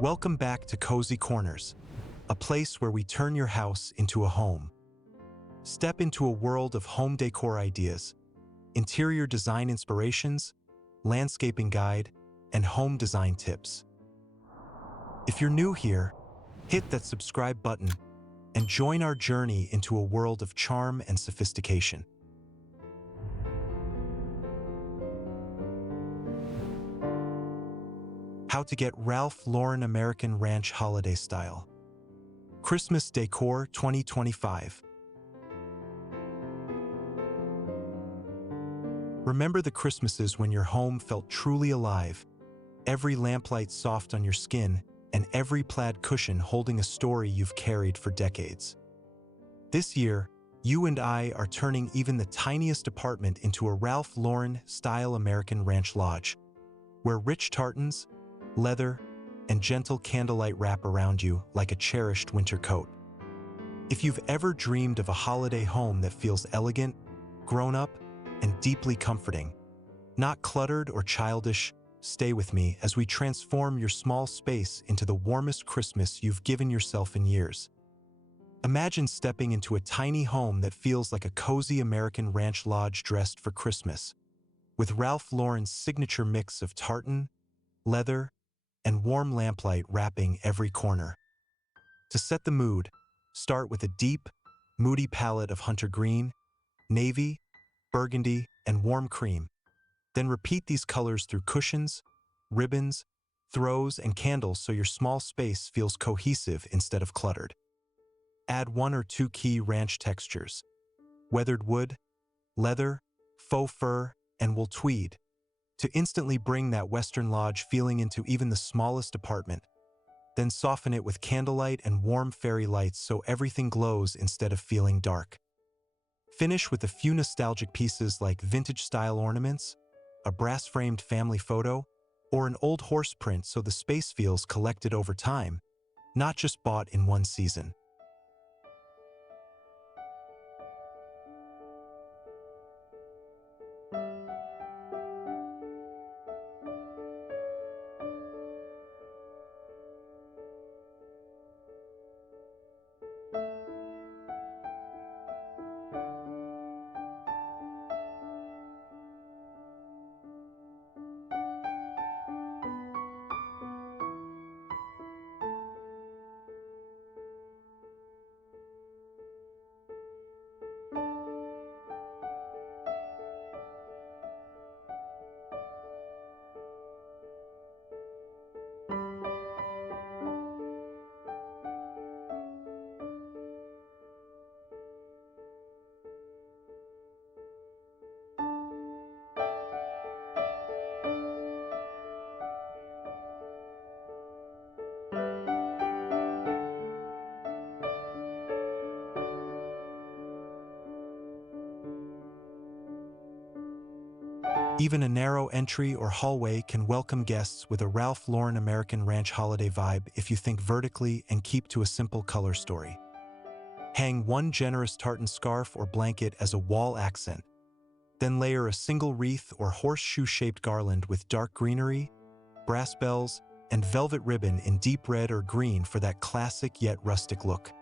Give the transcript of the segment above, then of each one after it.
Welcome back to Cozy Corners, a place where we turn your house into a home. Step into a world of home decor ideas, interior design inspirations, landscaping guide, and home design tips. If you're new here, hit that subscribe button and join our journey into a world of charm and sophistication. How to get Ralph Lauren American Ranch Holiday Style. Christmas Decor 2025. Remember the Christmases when your home felt truly alive, every lamplight soft on your skin, and every plaid cushion holding a story you've carried for decades. This year, you and I are turning even the tiniest apartment into a Ralph Lauren-style American Ranch Lodge, where rich tartans, leather, and gentle candlelight wrap around you like a cherished winter coat. If you've ever dreamed of a holiday home that feels elegant, grown-up, and deeply comforting, not cluttered or childish, stay with me as we transform your small space into the warmest Christmas you've given yourself in years. Imagine stepping into a tiny home that feels like a cozy American ranch lodge dressed for Christmas, with Ralph Lauren's signature mix of tartan, leather, and warm lamplight wrapping every corner. To set the mood, start with a deep, moody palette of hunter green, navy, burgundy, and warm cream. Then repeat these colors through cushions, ribbons, throws, and candles so your small space feels cohesive instead of cluttered. Add one or two key ranch textures: weathered wood, leather, faux fur, and wool tweed, to instantly bring that Western Lodge feeling into even the smallest apartment. Then soften it with candlelight and warm fairy lights so everything glows instead of feeling dark. Finish with a few nostalgic pieces like vintage-style ornaments, a brass-framed family photo, or an old horse print so the space feels collected over time, not just bought in one season. Even a narrow entry or hallway can welcome guests with a Ralph Lauren American Ranch holiday vibe if you think vertically and keep to a simple color story. Hang one generous tartan scarf or blanket as a wall accent. Then layer a single wreath or horseshoe-shaped garland with dark greenery, brass bells, and velvet ribbon in deep red or green for that classic yet rustic look.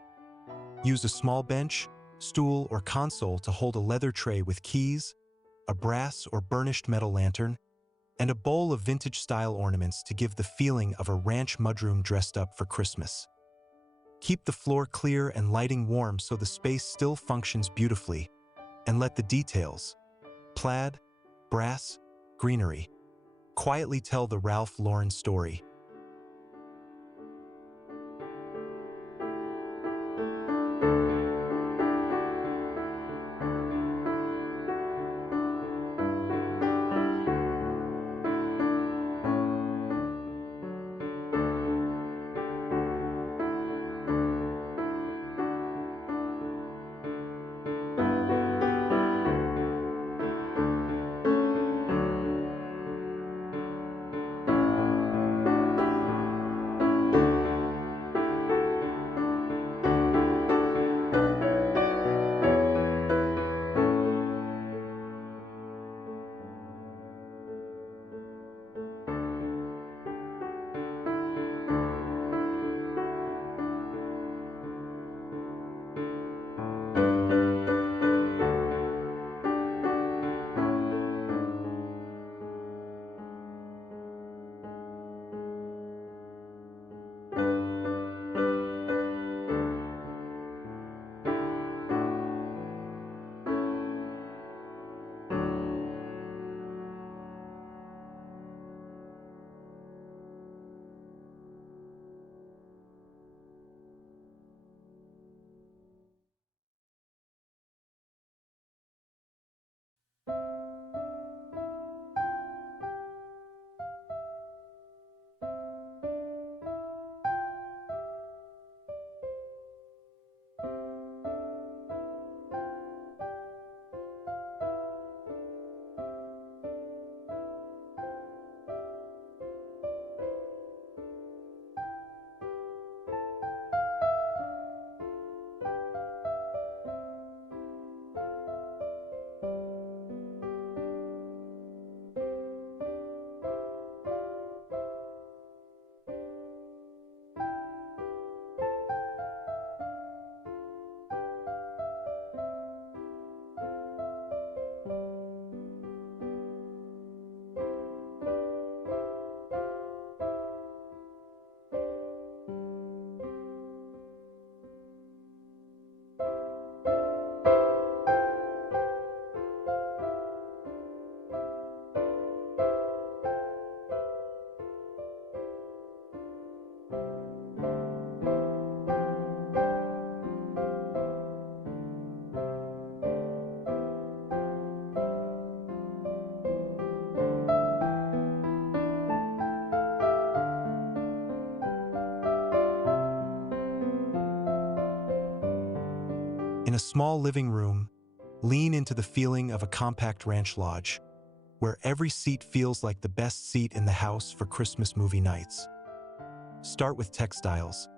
Use a small bench, stool, or console to hold a leather tray with keys, a brass or burnished metal lantern, and a bowl of vintage-style ornaments to give the feeling of a ranch mudroom dressed up for Christmas. Keep the floor clear and lighting warm so the space still functions beautifully, and let the details, plaid, brass, greenery, quietly tell the Ralph Lauren story. a small living room, lean into the feeling of a compact ranch lodge, where every seat feels like the best seat in the house for Christmas movie nights. Start with textiles.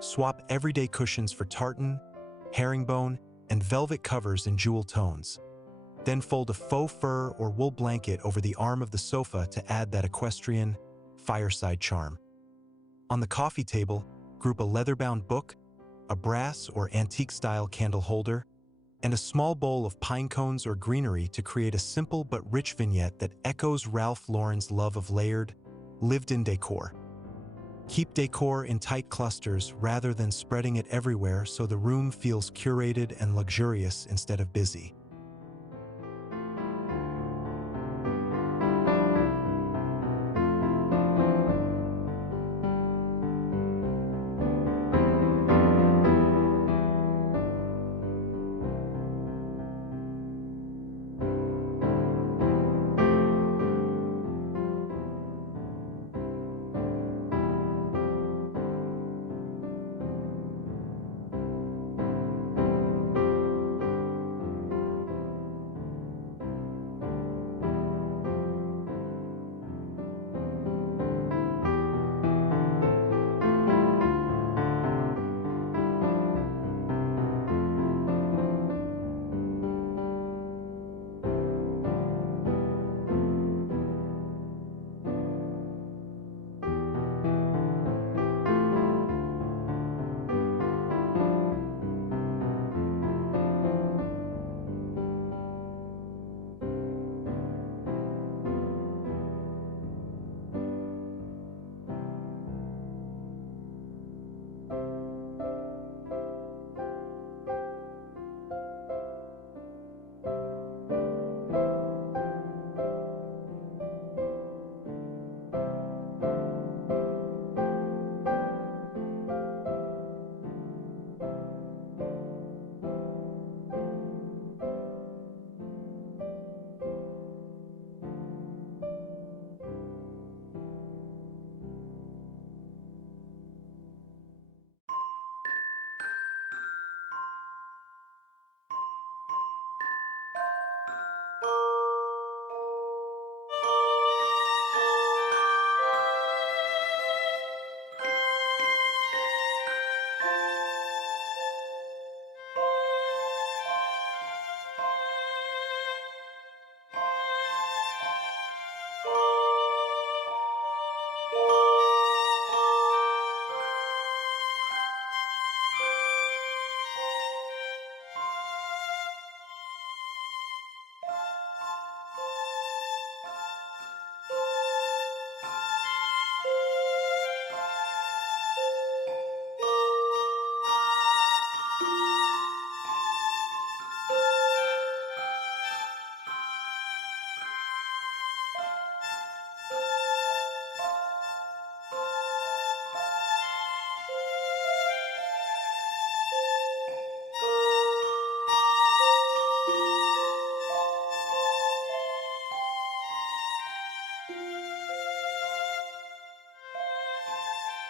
Swap everyday cushions for tartan, herringbone, and velvet covers in jewel tones. Then fold a faux fur or wool blanket over the arm of the sofa to add that equestrian, fireside charm. On the coffee table, group a leather-bound book, a brass or antique-style candle holder, and a small bowl of pine cones or greenery to create a simple but rich vignette that echoes Ralph Lauren's love of layered, lived-in decor. Keep decor in tight clusters rather than spreading it everywhere so the room feels curated and luxurious instead of busy.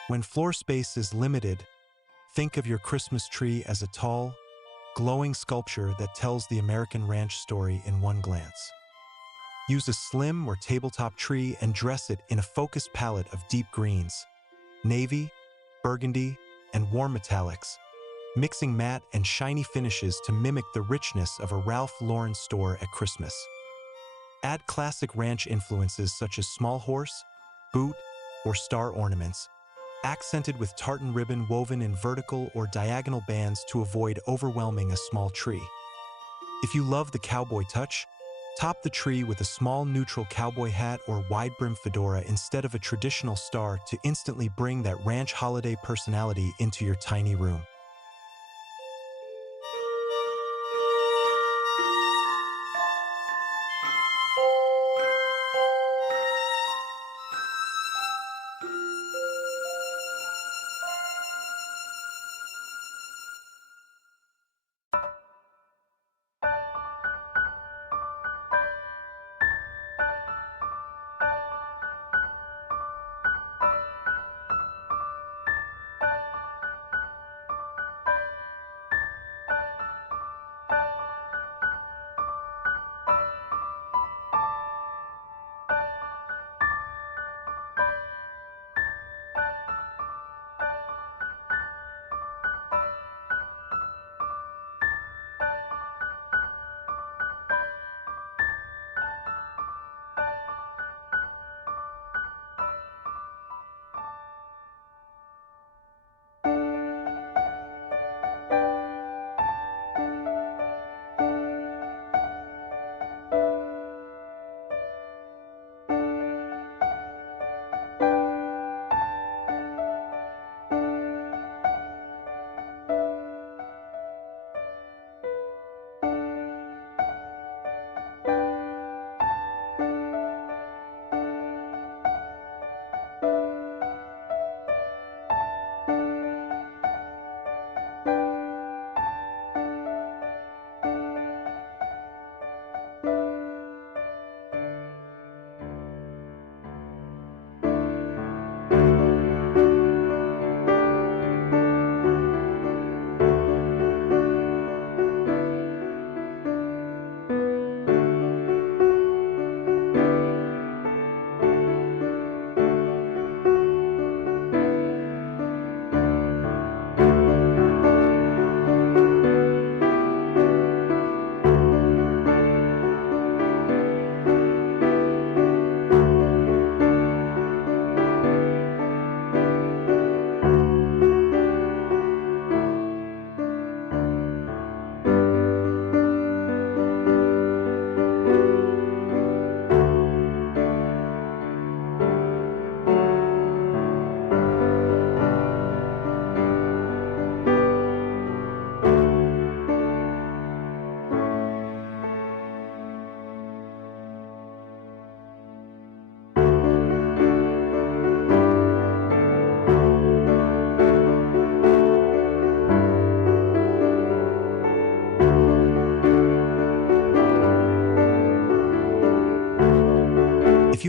When floor space is limited, think of your Christmas tree as a tall, glowing sculpture that tells the American ranch story in one glance. Use a slim or tabletop tree and dress it in a focused palette of deep greens, navy, burgundy, and warm metallics, mixing matte and shiny finishes to mimic the richness of a Ralph Lauren store at Christmas. Add classic ranch influences such as small horse, boot, or star ornaments, accented with tartan ribbon woven in vertical or diagonal bands to avoid overwhelming a small tree. If you love the cowboy touch, top the tree with a small neutral cowboy hat or wide-brim fedora instead of a traditional star to instantly bring that ranch holiday personality into your tiny room.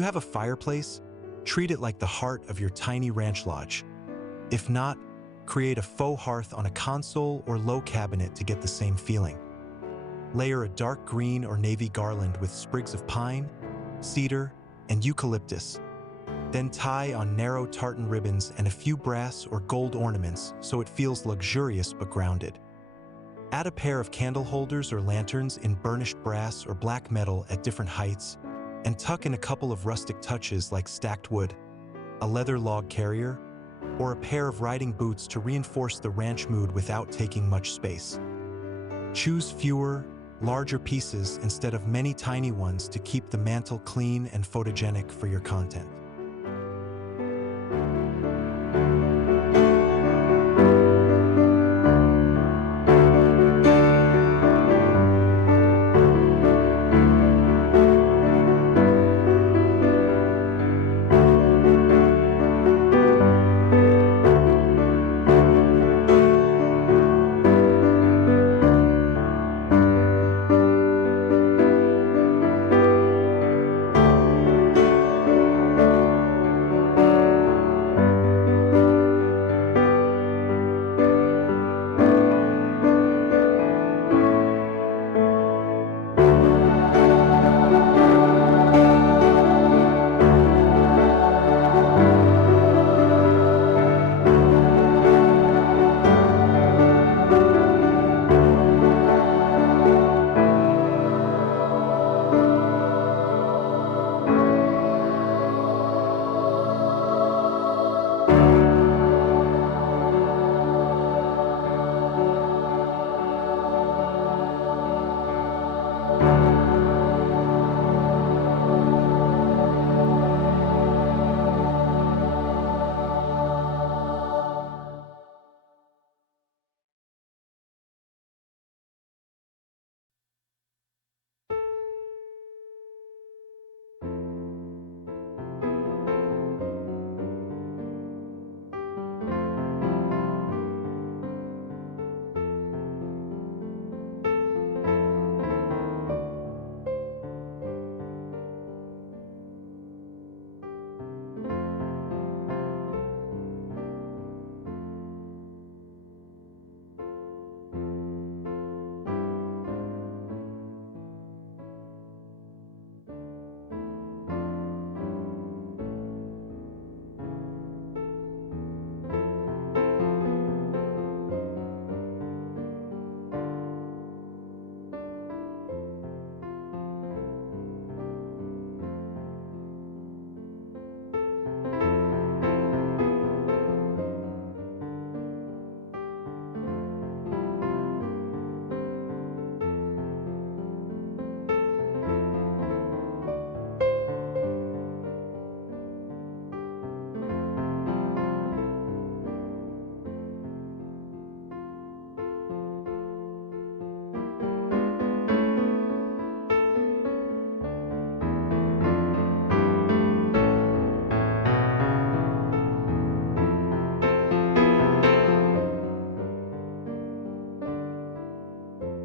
have a fireplace, treat it like the heart of your tiny ranch lodge. If not, create a faux hearth on a console or low cabinet to get the same feeling. Layer a dark green or navy garland with sprigs of pine, cedar, and eucalyptus. Then tie on narrow tartan ribbons and a few brass or gold ornaments so it feels luxurious but grounded. Add a pair of candle holders or lanterns in burnished brass or black metal at different heights, and tuck in a couple of rustic touches like stacked wood, a leather log carrier, or a pair of riding boots to reinforce the ranch mood without taking much space. Choose fewer, larger pieces instead of many tiny ones to keep the mantle clean and photogenic for your content.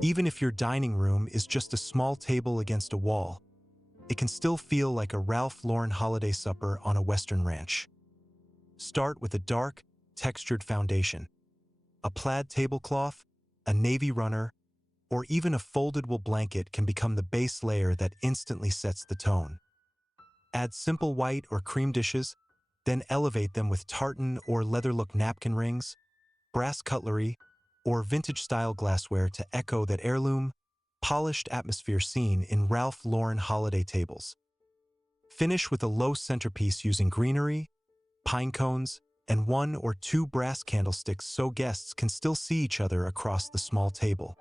Even if your dining room is just a small table against a wall, it can still feel like a Ralph Lauren holiday supper on a Western ranch. Start with a dark, textured foundation. A plaid tablecloth, a navy runner, or even a folded wool blanket can become the base layer that instantly sets the tone. Add simple white or cream dishes, then elevate them with tartan or leather-look napkin rings, brass cutlery, or vintage-style glassware to echo that heirloom, polished atmosphere seen in Ralph Lauren holiday tables. Finish with a low centerpiece using greenery, pine cones, and 1 or 2 brass candlesticks so guests can still see each other across the small table.